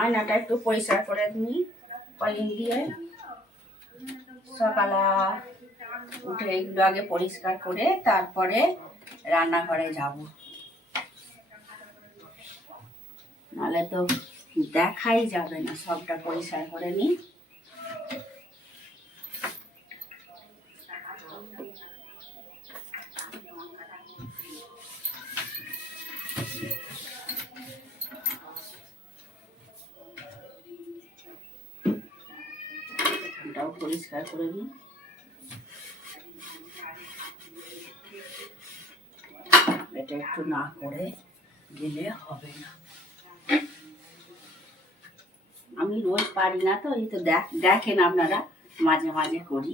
আয়নাটা একটু পরিষ্কার করে নিই কলিং দিয়ে। সকালে উঠে এইগুলো আগে পরিষ্কার করে তারপরে রান্নাঘরে যাব, নাহলে তো দেখাই যাবে না। সবটা পরিষ্কার করে নিই। এটাও পরিষ্কার করে নিই। এটা একটু না করে গেলে হবে না। আমি রোজ পারি না তো, এই তো দেখেন আপনারা, মাঝে মাঝে করি।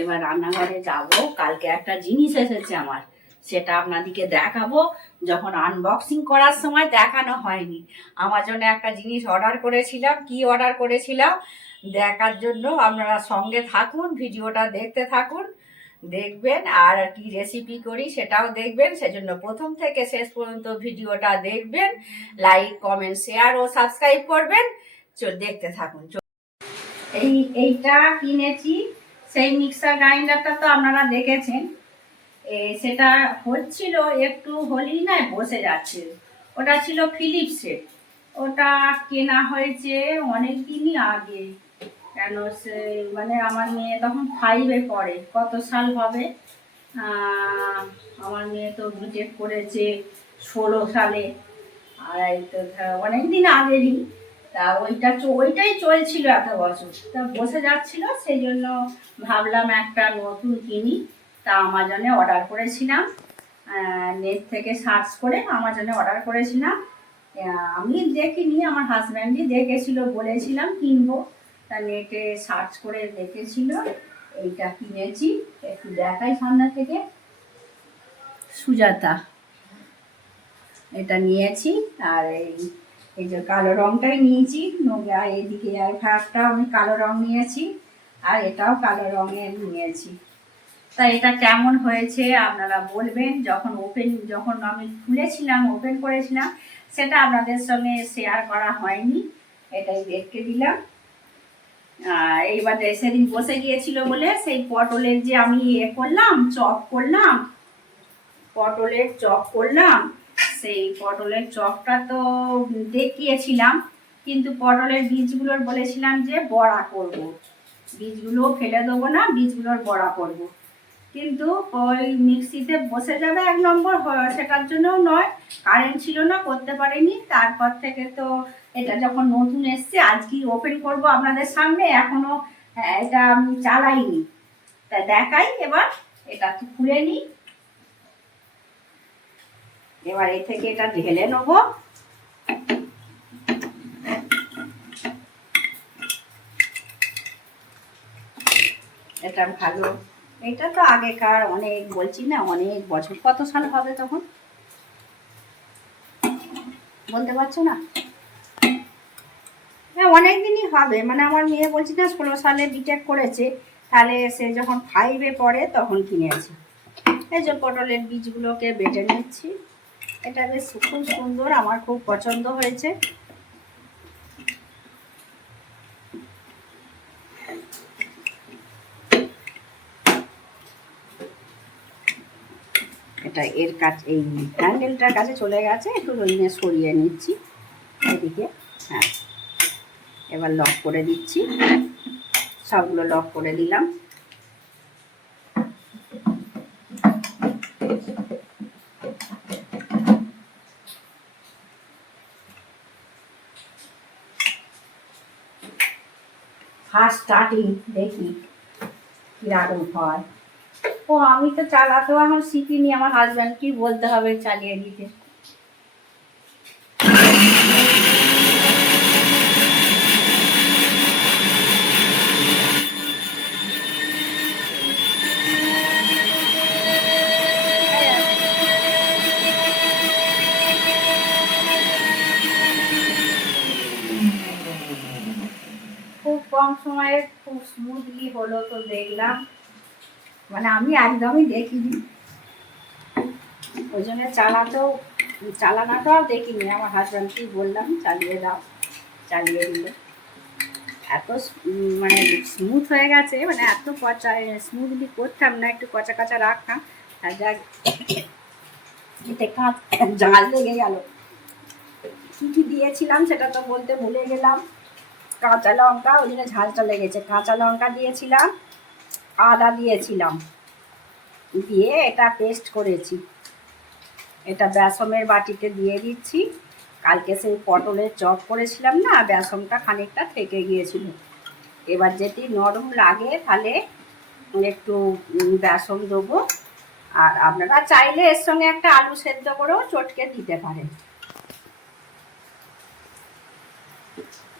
এবার রান্নাঘরে যাব। কালকে একটা জিনিস এসেছে আমার, সেটা আপনাদেরকে দেখাবো। যখন আনবক্সিং করার সময় দেখানো হয়নি। আমার জন্য একটা জিনিস অর্ডার করেছিলাম। কি অর্ডার করেছিলাম দেখার জন্য আপনারা সঙ্গে থাকুন, ভিডিওটা দেখতে থাকুন, দেখবেন। আর কি রেসিপি করি সেটাও দেখবেন। সেজন্য প্রথম থেকে শেষ পর্যন্ত ভিডিওটা দেখবেন। লাইক, কমেন্ট, শেয়ার ও সাবস্ক্রাইব করবেন। দেখতে থাকুন। এইটা কিনেছি, সেই মিক্সার গ্রাইন্ডারটা তো আপনারা দেখেছেন। সেটা হচ্ছিল, একটু হলেই না বসে যাচ্ছে। ওটা ছিল ফিলিপসের। ওটা কেনা হয়েছে অনেক দিনই আগে। কেন সে মানে আমার মেয়ে তখন 5-এ পড়ে। কত সাল হবে, আমার মেয়ে তো বিটেক করেছে 16 সালে। আর এই তো অনেক দিন আগেরই। তা ওইটাই চলছিল এত বছর। তা বসে যাচ্ছিল, সেই জন্য ভাবলাম একটা নতুন কিনি। তা আমাজনে অর্ডার করেছিলাম, নেট থেকে সার্চ করে আমাজনে অর্ডার করেছিলাম। আমি দেখিনি, আমার হাজব্যান্ডই দেখেছিল, বলেছিলাম কিনবো। তা নেটে সার্চ করে দেখেছিল, এইটা কিনেছি। একটু দেখাই সামনে থেকে। সুজাতা এটা নিয়েছি। আর এই যে কালো রংটাই নিয়েছি। আর এদিকে আর ভাগটা আমি কালো রং নিয়েছি, আর এটাও কালো রঙের নিয়েছি। তা এটা কেমন হয়েছে আপনারা বলবেন। যখন আমি খুলেছিলাম, ওপেন করেছিলাম, সেটা আপনাদের সঙ্গে শেয়ার করা হয়নি। এটাই দেখতে দিলাম। এইবারে সেদিন বসে গিয়েছিল বলে সেই পটলের যে আমি পটলের চপ করলাম। সেই পটলের চপটা তো দেখিয়েছিলাম, কিন্তু পটলের বীজগুলোর বলেছিলাম যে বড়া করব। বীজগুলো ফেলে দেবো না, বীজগুলোর বড়া করব। কিন্তু ওই মিক্সিতে বসে যাবে 1 নম্বর, সেটার জন্যও নয়, কারেন্ট ছিল না, করতে পারিনি। তারপর থেকে তো এটা যখন নতুন এসছে, আজকেই ওপেন করব আপনাদের সামনে। এখনো এটা আমি চালাইনি। তা দেখাই এবার। এটা খুলে নিই। এবার এ থেকে এটা ঢেলে নেব। এটা ভালো। এটা তো আগেকার, অনেক বলছি না, অনেক বছর। কত সাল হবে তখন বলতে পারছো না। হ্যাঁ, অনেক দিনই হবে। মানে আমার মেয়ে বলছি না 16 সালে বিটেক করেছে, তাহলে সে যখন 5-এ পড়ে তখন কিনেছে। এই যে পটলের বীজগুলোকে বেটে নিচ্ছি। এটা বেশ খুব সুন্দর, আমার খুব পছন্দ হয়েছে। এটা এর কাছে, এই হ্যান্ডেলটার কাছে চলে গেছে, একটু রইনে সরিয়ে নিচ্ছি এদিকে। হ্যাঁ, এবার লক করে দিচ্ছি। সবগুলো লক করে দিলাম। ফার্স্ট স্টার্টিং দেখি কিরকম হয়। ও আমি তো চালাতেও এখন শিখিনি, আমার হাজব্যান্ডকেই বলতে হবে চালিয়ে দিতে। খুব কম সময়ে খুব স্মুথলি হলো তো দেখলাম। মানে আমি একদমই দেখিনি। ওই জন্য চালানোটাও দেখিনি। আমার হাজব্যান্ডকেই বললাম চালিয়ে দাও, চালিয়ে দিল। এত মানে স্মুথ হয়ে গেছে, মানে এত কচা স্মুথলি করতাম না, একটু কচা কচা রাখতাম। আর যাক এতে জাল লেগে গেল। কী কী দিয়েছিলাম সেটা তো বলতে ভুলে গেলাম। কাঁচা লঙ্কা, ওই জন্য ঝালটা লেগেছে। কাঁচা লঙ্কা দিয়েছিলাম, আদা দিয়েছিলাম, দিয়ে এটা পেস্ট করেছি। এটা বেসমের বাটিতে দিয়ে দিচ্ছি। কালকে সেই পটলের চপ করেছিলাম না, বেসনটা খানিকটা থেকে গিয়েছিল। এবার যদি নরম লাগে তাহলে একটু বেসন দেবো। আর আপনারা চাইলে এর সঙ্গে একটা আলু সেদ্ধ করেও চটকে দিতে পারেন।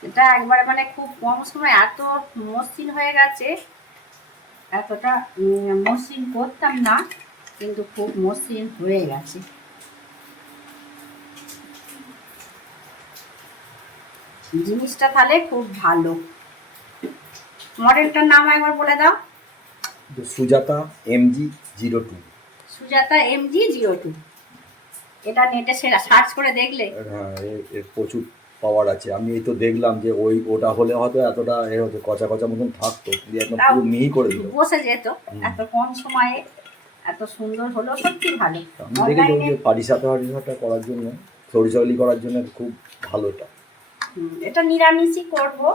এটা একবারে মানে খুব কম সময় এত মসৃণ হয়ে গেছে। এতটা মসৃণ করতাম না, কিন্তু খুব মসৃণ হয়ে গেছে। জিনিসটা তাহলে খুব ভালো। মডেলটার নাম একবার বলে দাও। সুজাতা MG02। সুজাতা MG02। এটা নেটে সার্চ করে দেখলে হ্যাঁ, এর প্রচুর পাওয়ার আছে। আমি এই তো দেখলাম যে ওটা হলে হয়তো এতটা হতো কচা কচা মতন থাকতো, একদম পুরো মিহি করে দিল, বসে যেত। এত কম সময়ে এত সুন্দর হলো, সত্যি ভালো। আমি দেখেছি ওই যে পাটিসাপটা করার জন্য, সরিষালি করার জন্য খুব ভালো এটা। এটা নিরামিষই করবো,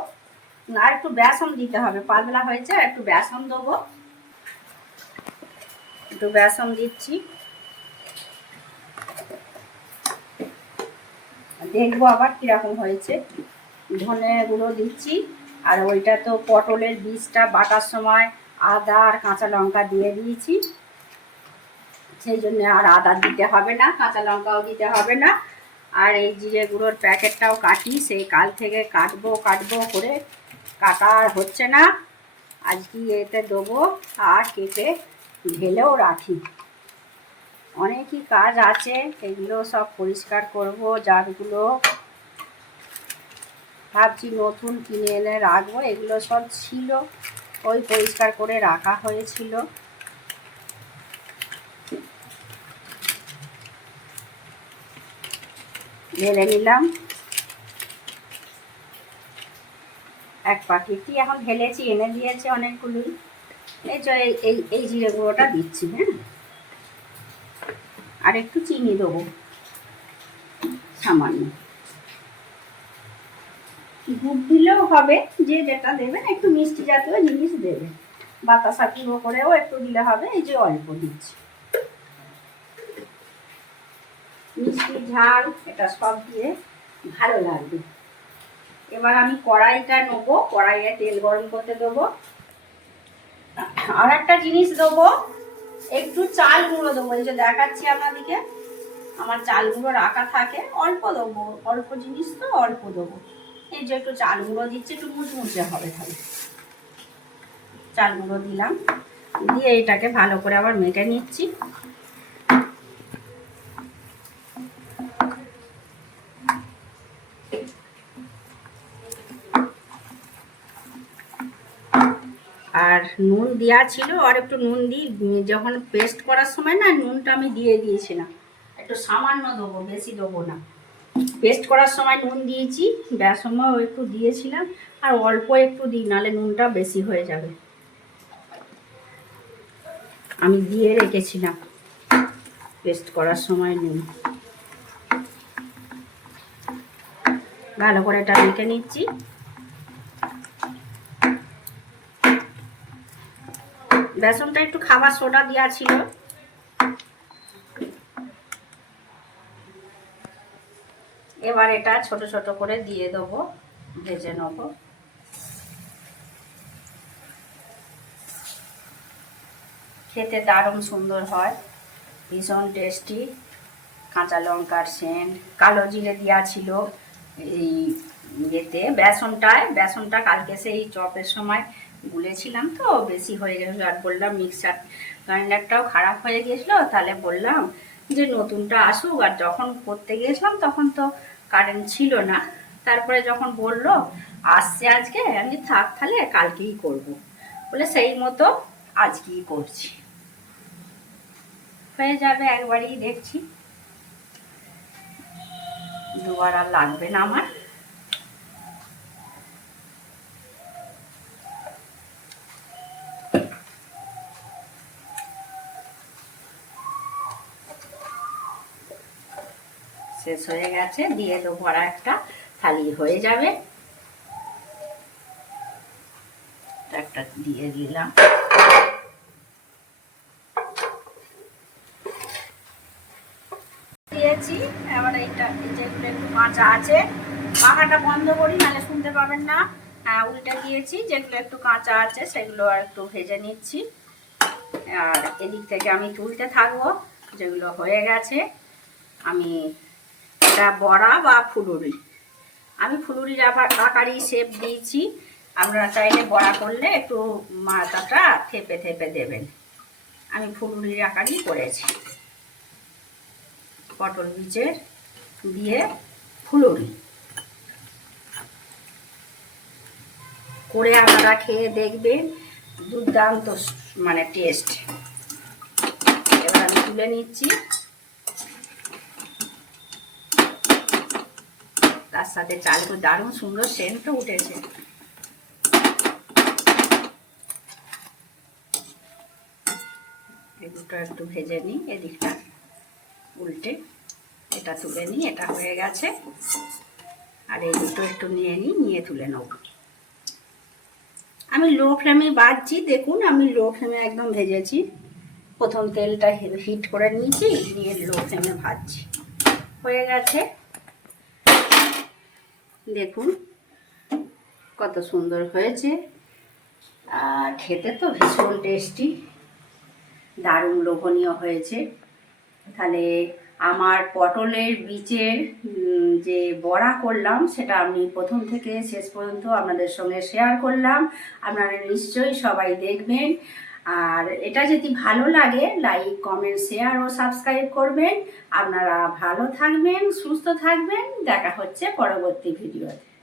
আর একটু বেসন দিতে হবে। পাতলা হয়েছে, একটু বেসন দেবো। একটু বেসন দিচ্ছি, দেখবো আবার কিরকম হয়েছে। ধনে গুঁড়ো দিচ্ছি। আর ওইটা তো পটলের বীজটা বাটার সময় আদা আর কাঁচা লঙ্কা দিয়ে দিয়েছি, সেই জন্য আর আদা দিতে হবে না, কাঁচা লঙ্কাও দিতে হবে না। আর এই জিরে গুঁড়োর প্যাকেটটাও কাটি, সেই কাল থেকে কাটবো করে কাটা আর হচ্ছে না। আজকে এতে দেবো আর কেটে ঢেলেও রাখি। অনেকই কাজ আছে, এগুলো সব পরিষ্কার করব। জারগুলো ভাবছি নতুন কিনে এনে রাখবো, এগুলো সব ছিল, ওই পরিষ্কার করে রাখা হয়েছিল। ঢেলে নিলাম এক পাখিটি, এখন ঢেলেছি, এনে দিয়েছে অনেকগুলোই। এই যে এই জিরে গুঁড়োটা দিচ্ছি। হ্যাঁ, আর একটু চিনি দেবো সামান্য। গুড় দিলেও হবে, যে যেটা দেবেন, একটু মিষ্টি জাতীয় জিনিস দেবেন। বাতাসা গুঁড়ো করেও একটু দিলে হবে। এই যে অল্প দিচ্ছি, মিষ্টি ঝাল এটা সব দিয়ে ভালো লাগবে। এবার আমি কড়াইটা নেবো, কড়াইয়ে তেল গরম করতে দেবো। আর একটা জিনিস দেবো, একটু চাল গুঁড়ো দেবো। এই যে দেখাচ্ছি আপনাদেরকে, আমার চাল গুঁড়ো রাখা থাকে, অল্প দেবো, অল্প জিনিস তো অল্প দেবো। এই যে একটু চাল গুঁড়ো দিচ্ছি, একটু মুচমুচে হবে তাহলে। চাল গুঁড়ো দিলাম, দিয়ে এটাকে ভালো করে আবার মেখে নিচ্ছি। আর নুন দেওয়া ছিল, আর একটু নুন দিই, যখন পেস্ট করার সময় না নুনটা আমি দিয়ে দিয়েছিলাম। একটু সামান্য দেবো, বেশি দেবো না। পেস্ট করার সময় নুন দিয়েছি, বেসনও একটু দিয়েছিলাম, আর অল্প একটু দিই, নাহলে নুনটা বেশি হয়ে যাবে। আমি দিয়ে রেখেছিলাম পেস্ট করার সময় নুন। ভালো করে এটা মেখে নিচ্ছি। বেসনটা একটু খাবার সোডা দেওয়া ছিল। এবার এটা ছোট ছোট করে দিয়ে দেবো, ভেজে নেব। খেতে দারুণ সুন্দর হয়, ভীষণ টেস্টি। কাঁচা লঙ্কার সেন্ট, কালো জিরে দেওয়া ছিল এই ইয়েতে, বেসনটা কালকে সেই চপের সময় গুলেছিলাম তো বেশি হয়ে গেছিলো। আর বললাম মিক্সার গ্রাইন্ডারটাও খারাপ হয়ে গেছিলো, তাহলে বললাম যে নতুনটা আসুক। আর যখন করতে গিয়েছিলাম তখন তো কারেন্ট ছিল না। তারপরে যখন বললো আসছে আজকে, আমি থাক তাহলে কালকেই করব বলে সেই মতো আজকেই করছি। হয়ে যাবে একবারই, দেখছি দুবার আর লাগবে না আমার। শেষ হয়ে গেছে, দিয়ে দেবো আর একটা, থালি হয়ে যাবে। একটা দিয়ে দিলাম। দিয়েছি। এবার এইটা যেগুলো একটু কাঁচা আছে, পাখাটা বন্ধ করি নাহলে শুনতে পাবেন না। হ্যাঁ, উল্টে দিয়েছি, যেগুলো একটু কাঁচা আছে সেগুলো আর একটু ভেজে নিচ্ছি। আর এদিক থেকে আমি তুলতে থাকবো। যেগুলো হয়ে গেছে, আমি এটা বড়া বা ফুলুরি, আমি ফুলুরির আকারই শেপ দিয়েছি। আপনারা চাইলে বড়া করলে একটু মাথাটা থেপে থেপে দেবেন। আমি ফুলুরির আকারই করেছি, পটল বীজের দিয়ে ফুলুরি করে আপনারা খেয়ে দেখবেন, দুর্দান্ত মানে টেস্ট। এবার আমি তুলে নিচ্ছি, তার সাথে চাল দারুণ সুন্দর সেন্টও উঠেছে। এই দুটো একটু ভেজে নিই, এদিকটা উল্টে এটা তুলে নিই, এটা হয়ে গেছে। আর এই দুটো একটু নিয়ে নিই, নিয়ে তুলে নেব। আমি লো ফ্লেমে ভাজছি, দেখুন আমি লো ফ্লেমে একদম ভেজেছি। প্রথম তেলটা হিট করে নিয়েছি, নিয়ে লো ফ্লেমে ভাজছি। হয়ে গেছে, দেখুন কত সুন্দর হয়েছে। আর খেতে তো ভীষণ টেস্টি, দারুণ লোভনীয় হয়েছে। তাহলে আমার পটলের বীজের যে বড়া করলাম, সেটা আমি প্রথম থেকে শেষ পর্যন্ত আপনাদের সঙ্গে শেয়ার করলাম। আপনারা নিশ্চয়ই সবাই দেখবেন। আর এটা যদি ভালো লাগে, লাইক, কমেন্ট, শেয়ার ও সাবস্ক্রাইব করবেন। আপনারা ভালো থাকবেন, সুস্থ থাকবেন। দেখা হচ্ছে পরবর্তী ভিডিওতে।